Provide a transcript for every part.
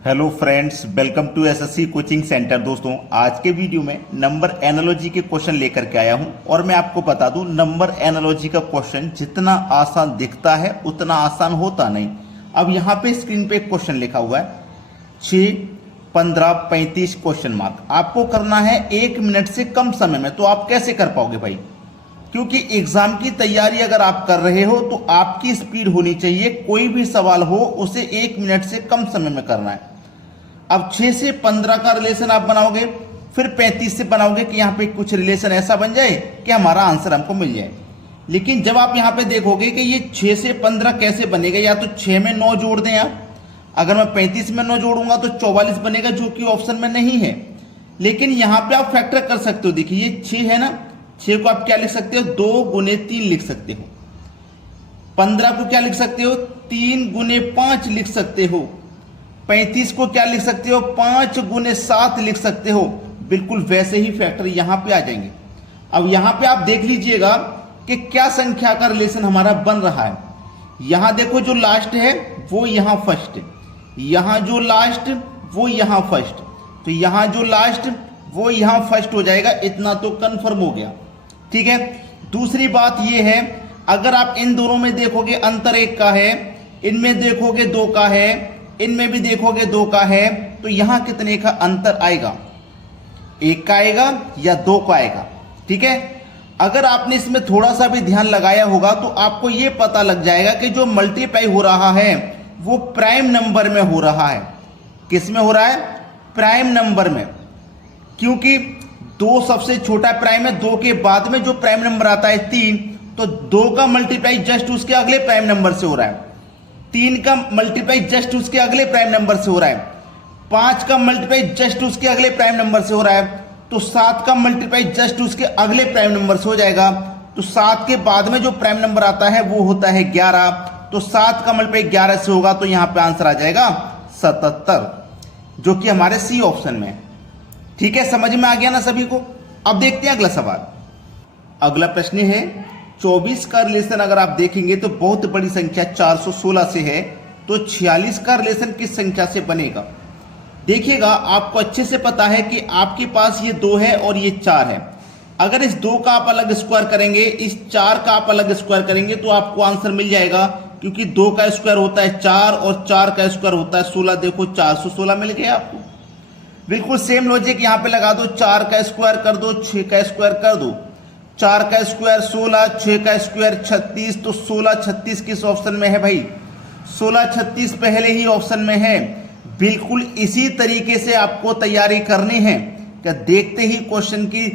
Hello friends, welcome to SSC coaching centre. दोस्तों, आज के वीडियो में नंबर एनालॉजी के क्वेश्चन लेकर के आया हूं और मैं आपको बता दूं, नंबर एनालॉजी का क्वेश्चन जितना आसान दिखता है उतना आसान होता नहीं। अब यहां पे स्क्रीन पे एक क्वेश्चन लिखा हुआ है 6, 15, 35 क्वेश्चन मार्क। आपको करना है 1 मिनट से कम समय में। तो आप कैसे कर पाओगे भाई? क्योंकि एग्जाम की तैयारी अगर आप कर रहे हो तो आपकी स्पीड होनी चाहिए। कोई भी सवाल हो उसे 1 मिनट से कम समय में करना है। अब 6 से 15 का रिलेशन आप बनाओगे, फिर 35 से बनाओगे कि यहाँ पे कुछ रिलेशन ऐसा बन जाए कि हमारा आंसर हमको मिल जाए। लेकिन जब आप यहाँ पे देखोगे कि ये 6 से 15 कैसे बनेगा, या तो 6 में 9 जोड़ दें आप। अगर मैं 35 में 9 जोड़ूंगा तो 44 बनेगा, जो कि ऑप्शन में नहीं है। लेकिन यहाँ पे आप फैक्टर कर सकते हो। देखिए ये 6 है ना, 6 को आप क्या लिख सकते हो? 2 गुने 3 लिख सकते हो। 15 को क्या लिख सकते हो? 3 गुने 5 लिख सकते हो। 35 को क्या लिख सकते हो? 5 गुने 7 लिख सकते हो। बिल्कुल वैसे ही फैक्टर यहां पे आ जाएंगे। अब यहां पे आप देख लीजिएगा कि क्या संख्या का रिलेशन हमारा बन रहा है। यहां देखो, जो लास्ट है वो यहां फर्स्ट है, यहां जो लास्ट वो यहां फर्स्ट, तो यहां जो लास्ट वो यहां फर्स्ट हो जाएगा। इतना तो कंफर्म हो गया, ठीक है। दूसरी बात ये है, अगर आप इन दोनों में देखोगे अंतर 1 का है, इनमें देखोगे 2 का है, इनमें भी देखोगे 2 का है, तो यहां कितने का अंतर आएगा? 1 का आएगा या 2 का आएगा, ठीक है। अगर आपने इसमें थोड़ा सा भी ध्यान लगाया होगा तो आपको यह पता लग जाएगा कि जो मल्टीप्लाई हो रहा है वो प्राइम नंबर में हो रहा है। किस में हो रहा है? प्राइम नंबर में। क्योंकि 2 सबसे छोटा प्राइम है, 2 के बाद में जो प्राइम नंबर आता है 3, तो 2 का मल्टीप्लाई जस्ट उसके अगले प्राइम नंबर से हो रहा है। 3 का मल्टीप्लाई जस्ट उसके अगले प्राइम नंबर से हो रहा है। 5 का मल्टीप्लाई जस्ट उसके अगले प्राइम नंबर से हो रहा है। तो 7 का मल्टीप्लाई जस्ट उसके अगले प्राइम नंबर से हो जाएगा। तो 7 के बाद में जो प्राइम नंबर आता है वो होता है 11। तो 7 का मल्टीप्लाई 11 से होगा, तो यहां पे आंसर आ जाएगा 77, जो कि हमारे सी ऑप्शन में है। ठीक है, समझ में आ गया ना सभी को? अब देखते हैं अगला सवाल। अगला प्रश्न है 24 का रिलेशन अगर आप देखेंगे तो बहुत बड़ी संख्या 416 से है, तो 46 का रिलेशन किस संख्या से बनेगा? देखिएगा, आपको अच्छे से पता है कि आपके पास ये 2 है और ये 4 है। अगर इस 2 का आप अलग स्क्वायर करेंगे, इस 4 का आप अलग स्क्वायर करेंगे, तो आपको आंसर मिल जाएगा। क्योंकि 2 का स्क्वायर होता है 4 और 4 का स्क्वायर होता है 16। देखो 416 मिल गया आपको। बिल्कुल सेम लॉजिक यहां पे लगा दो। 4 का स्क्वायर कर दो, 6 का स्क्वायर कर दो। 4 का स्क्वायर 16, 6 का स्क्वायर 36, तो 16 36 किस ऑप्शन में है भाई? 16 36 पहले ही ऑप्शन में है। बिल्कुल इसी तरीके से आपको तैयारी करनी है कि देखते ही क्वेश्चन की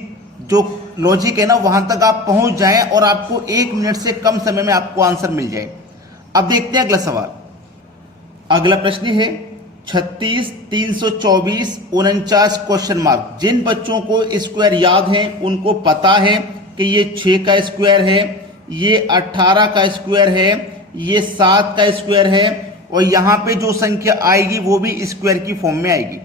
जो लॉजिक है ना वहां तक आप पहुंच जाएं और आपको 1 मिनट से कम समय में आपको आंसर मिल जाए। अब देखते हैं अगला सवाल। अगला प्रश्न है 36, 324, 49 क्वेश्चन मार्क। जिन बच्चों को स्क्वायर याद है उनको पता है कि ये 6 का स्क्वायर है, ये 18 का स्क्वायर है, ये 7 का स्क्वायर है, और यहां पे जो संख्या आएगी वो भी स्क्वायर की फॉर्म में आएगी।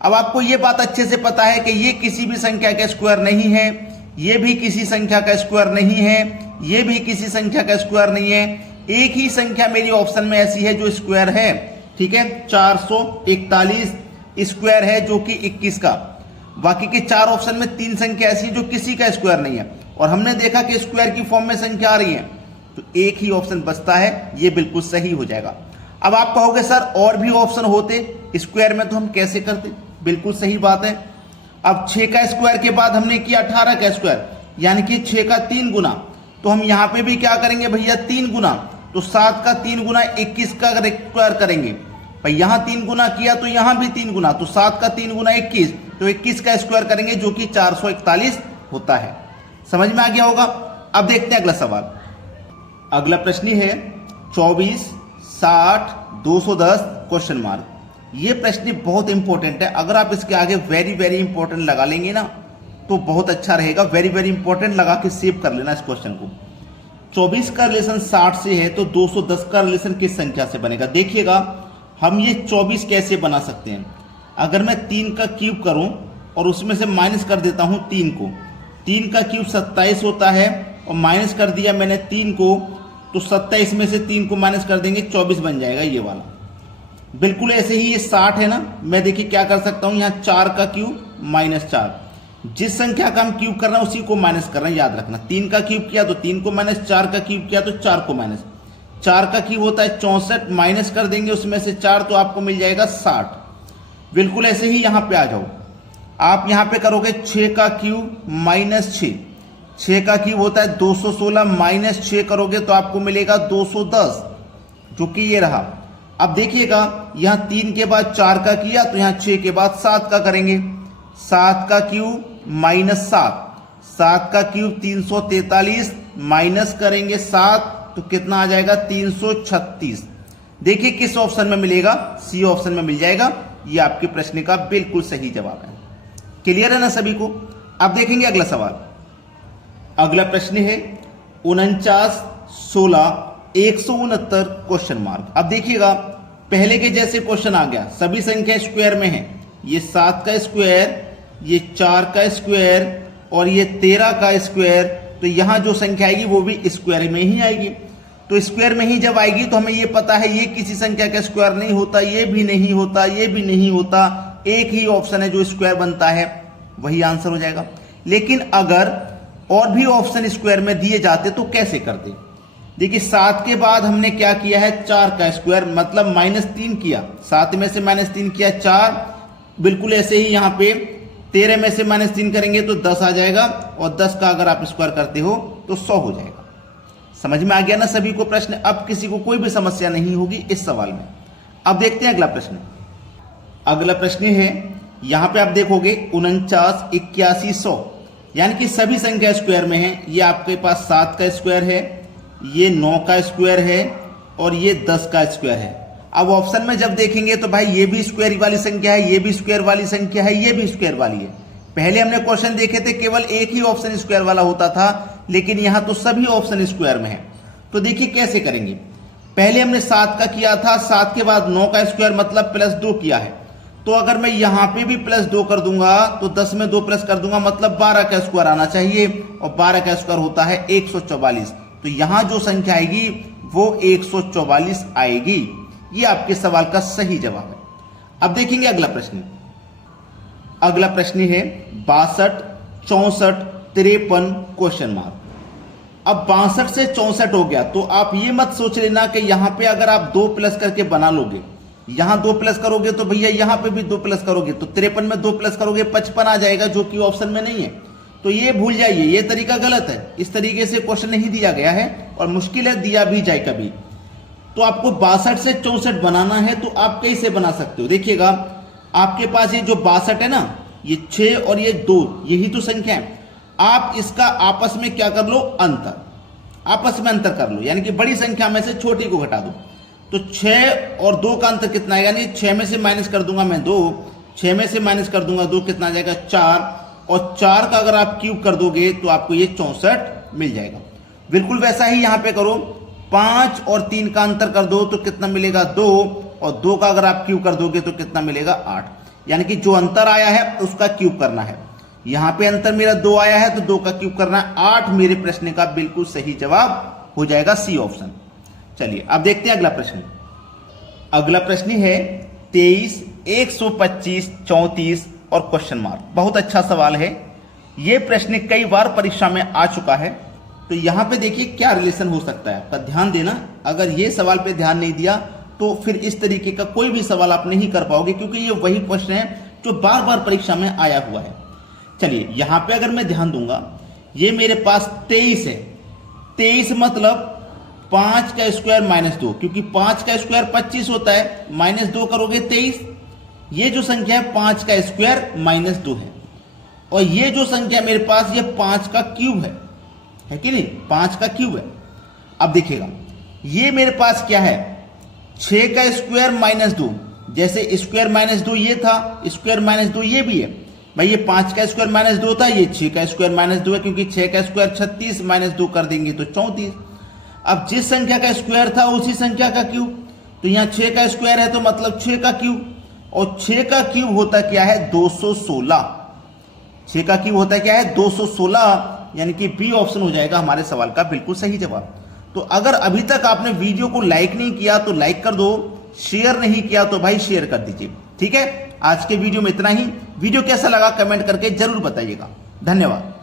अब आपको ये बात अच्छे से पता है कि ये किसी भी संख्या का स्क्वायर नहीं है, ये भी किसी संख्या का स्क्वायर नहीं है, ये भी किसी संख्या का स्क्वायर नहीं है। एक ही संख्या मेरी ऑप्शन में ऐसी है जो स्क्वायर है, ठीक है। 441 स्क्वायर है, जो कि 21 का। बाकी के 4 ऑप्शन में 3 संख्या ऐसी जो किसी का स्क्वायर नहीं है, और हमने देखा कि स्क्वायर की फॉर्म में संख्या आ रही है, तो एक ही ऑप्शन बचता है, ये बिल्कुल सही हो जाएगा। अब आप कहोगे सर और भी ऑप्शन होते स्क्वायर में तो हम कैसे करते? बिल्कुल सही बात है। अब 6 का स्क्वायर के बाद हमने किया 18 का स्क्वायर, यानी कि 6 का 3 गुना। तो हम यहां पे भी क्या करेंगे भैया? 3 गुना। तो 7 का 3 गुना 21 का स्क्वायर करेंगे भाई। यहां 3 गुना किया तो यहां भी 3 गुना, तो 7 का 3 गुना 21, तो 21 का स्क्वायर करेंगे, जो कि 441 होता है। समझ में आ गया होगा? अब देखते हैं अगला सवाल। अगला प्रश्न है 24, 60, 210 क्वेश्चन मार्क। ये प्रश्न बहुत इंपॉर्टेंट है। अगर आप इसके आगे वेरी वेरी इंपॉर्टेंट लगा लेंगे ना तो बहुत अच्छा रहेगा। वेरी वेरी इंपॉर्टेंट लगा के सेव कर लेना इस क्वेश्चन को। 24 का रिलेशन 60 से है, तो 210 का रिलेशन किस संख्या से बनेगा? देखिएगा, हम ये 24 कैसे बना सकते हैं। अगर मैं 3 का क्यूब करूं और उसमें से माइनस कर देता हूं 3 को, 3 का क्यूब 27 होता है, और माइनस कर दिया मैंने 3 को, तो 27 में से 3 को माइनस कर देंगे 24 बन जाएगा ये वाला। बिल्कुल ऐसे ही ये 60 है ना, मैं देखिए क्या कर सकता हूं, यहाँ 4 का क्यूब माइनस 4, जिस संख्या का हम क्यूब कर रहे हैं उसी को माइनस कर रहे हैं, याद रखना। 3 का क्यूब किया तो 3 को माइनस, 4 का क्यूब किया तो 4 को माइनस। 4 का क्यूब होता है 64, माइनस कर देंगे उसमें से 4 तो आपको मिल जाएगा 60। बिल्कुल ऐसे ही यहां पे आ जाओ, आप यहां पे करोगे 6 का क्यूब माइनस 6, 6 का क्यूब होता है 216, माइनस 6 करोगे तो आपको मिलेगा 210, जो कि ये रहा। अब देखिएगा यहां 3 के बाद 4 का किया तो यहां 6 के बाद 7 का करेंगे, 7 का क्यूब माइनस 7, 7 का क्यूब 343, माइनस करेंगे 7 तो कितना आ जाएगा 336। देखिए किस ऑप्शन में मिलेगा, सी ऑप्शन में मिल जाएगा। ये आपके प्रश्न का बिल्कुल सही जवाब है। क्लियर है ना सभी को। अब देखेंगे अगला सवाल। अगला प्रश्न है 49, 16, 169 क्वेश्चन मार्क। अब देखिएगा पहले के जैसे क्वेश्चन आ गया, सभी संख्या स्क्वायर में है। ये 7 का स्क्वायर, ये 4 का स्क्वायर और ये 13 का स्क्वायर, तो यहां जो संख्या आएगी वो भी स्क्वायर में ही आएगी। तो स्क्वायर में ही जब आएगी तो हमें ये पता है ये किसी संख्या का स्क्वायर नहीं होता, ये भी नहीं होता, ये भी नहीं होता, एक ही ऑप्शन है जो स्क्वायर बनता है, वही आंसर हो जाएगा। लेकिन अगर और भी ऑप्शन स्क्वायर में दिए जाते तो कैसे करते। देखिए 7 के बाद हमने क्या किया है, 4 का स्क्वायर मतलब -3 किया, 7 में से -3 किया 4। बिल्कुल ऐसे ही यहां पे 13 में से -3 करेंगे तो 10 आ जाएगा, और 10 का अगर आप स्क्वायर करते हो तो 100 हो जाएगा। समझ में आ गया ना सभी को प्रश्न। अब किसी को कोई भी समस्या नहीं होगी इस सवाल में। अब देखते हैं अगला प्रश्न। अगला प्रश्न है यहां पे आप देखोगे 49, 81, 100, यानी कि सभी संख्या स्क्वायर में है। ये आपके पास 7 का स्क्वायर है, ये 9 का स्क्वायर है और ये 10 का स्क्वायर है। अब ऑप्शन में जब देखेंगे तो भाई ये भी स्क्वायर वाली संख्या है, ये भी स्क्वायर वाली संख्या है, ये भी स्क्वायर वाली है। पहले हमने क्वेश्चन देखे थे केवल एक ही ऑप्शन स्क्वायर वाला होता था, लेकिन यहां तो सभी ऑप्शन स्क्वायर में है। तो देखिए कैसे करेंगे। पहले हमने 7 का किया था, 7 के बाद 9 का स्क्वायर मतलब +2 किया है। तो अगर मैं यहां पे भी +2 कर दूंगा तो 10 में 2 प्लस कर दूंगा मतलब 12 का स्क्वायर आना चाहिए, और 12 का स्क्वायर होता है 144। तो यहां जो संख्या आएगी वो 144 आएगी। ये आपके सवाल का सही जवाब है। अब देखेंगे अगला प्रश्न। अगला प्रश्न है 62, 64, 53 क्वेश्चन मार्क। अब 62 से 64 हो गया तो आप ये मत सोच लेना कि यहां पे अगर आप 2 प्लस करके बना लोगे, यहां 2 प्लस करोगे तो भैया यहां पे भी 2 प्लस करोगे तो 53 में 2 प्लस करोगे 55 आ जाएगा, जो कि ऑप्शन में नहीं है। तो ये भूल जाइए, ये तरीका गलत है। इस तरीके से क्वेश्चन नहीं दिया गया है और मुश्किल है दिया भी जाए कभी। तो आपको 62 से 64 बनाना है तो आप कैसे बना सकते हो। देखिएगा आपके पास ये जो 62 है ना, ये 6 और ये 2, यही तो संख्या है। आप इसका आपस में क्या कर लो, अंतर, आपस में अंतर कर लो, यानी कि बड़ी संख्या में से छोटी को घटा दो। तो 6 और 2 का अंतर कितना है, यानी 6 में से माइनस कर दूंगा मैं 2, 6 में से माइनस कर दूंगा 2, कितना आ जाएगा 4, और 4 का अगर आप क्यूब कर दोगे तो आपको ये 64 मिल जाएगा। बिल्कुल वैसा ही यहां पे करो, 5 और 3 का अंतर कर दो तो कितना मिलेगा 2, और 2 का अगर आप क्यूब कर दोगे तो कितना मिलेगा 8। यानी कि जो अंतर आया है उसका क्यूब करना है। यहां पे अंतर मेरा 2 आया है तो 2 का क्यूब करना है, 8 मेरे प्रश्न का बिल्कुल सही जवाब हो जाएगा, सी ऑप्शन। चलिए अब देखते हैं अगला प्रश्न। अगला प्रश्न है 23, 125, 34 और क्वेश्चन मार्क। बहुत अच्छा सवाल है। यह प्रश्न कई बार परीक्षा में आ चुका है। तो यहां पे देखिए क्या रिलेशन हो सकता है, आपका ध्यान देना। अगर ये सवाल पे ध्यान नहीं दिया तो फिर इस तरीके का कोई भी सवाल आप नहीं कर पाओगे, क्योंकि ये वही प्रश्न है जो बार बार परीक्षा में आया हुआ है। चलिए यहां पे अगर मैं ध्यान दूंगा, ये मेरे पास 23 है। 23 मतलब 5 का स्क्वायर -2, क्योंकि 5 का स्क्वायर 25 होता है, -2 करोगे 23। ये जो संख्या है 5 का स्क्वायर -2 है, और ये जो संख्या मेरे पास ये 5 का क्यूब है कि नहीं, 5 का क्यूब है। अब देखिएगा ये मेरे पास क्या है, 6 का स्क्वायर -2, जैसे स्क्वायर -2 ये था, स्क्वायर -2 ये भी है। भाई ये 5 का स्क्वायर -2 था, ये 6 का स्क्वायर -2 है, क्योंकि 6 का स्क्वायर 36, -2 कर देंगे तो 34। अब जिस संख्या का स्क्वायर था उसी संख्या का क्यूब, तो यहां 6 का स्क्वायर है तो मतलब 6 का क्यूब, और 6 का क्यूब होता क्या है 216। 6 का क्यूब होता क्या है 216, यानी कि बी ऑप्शन हो जाएगा हमारे सवाल का बिल्कुल सही जवाब। तो अगर अभी तक आपने वीडियो को लाइक नहीं किया तो लाइक कर दो, शेयर नहीं किया तो भाई शेयर कर दीजिए। ठीक है, आज के वीडियो में इतना ही। वीडियो कैसा लगा कमेंट करके जरूर बताइएगा। धन्यवाद।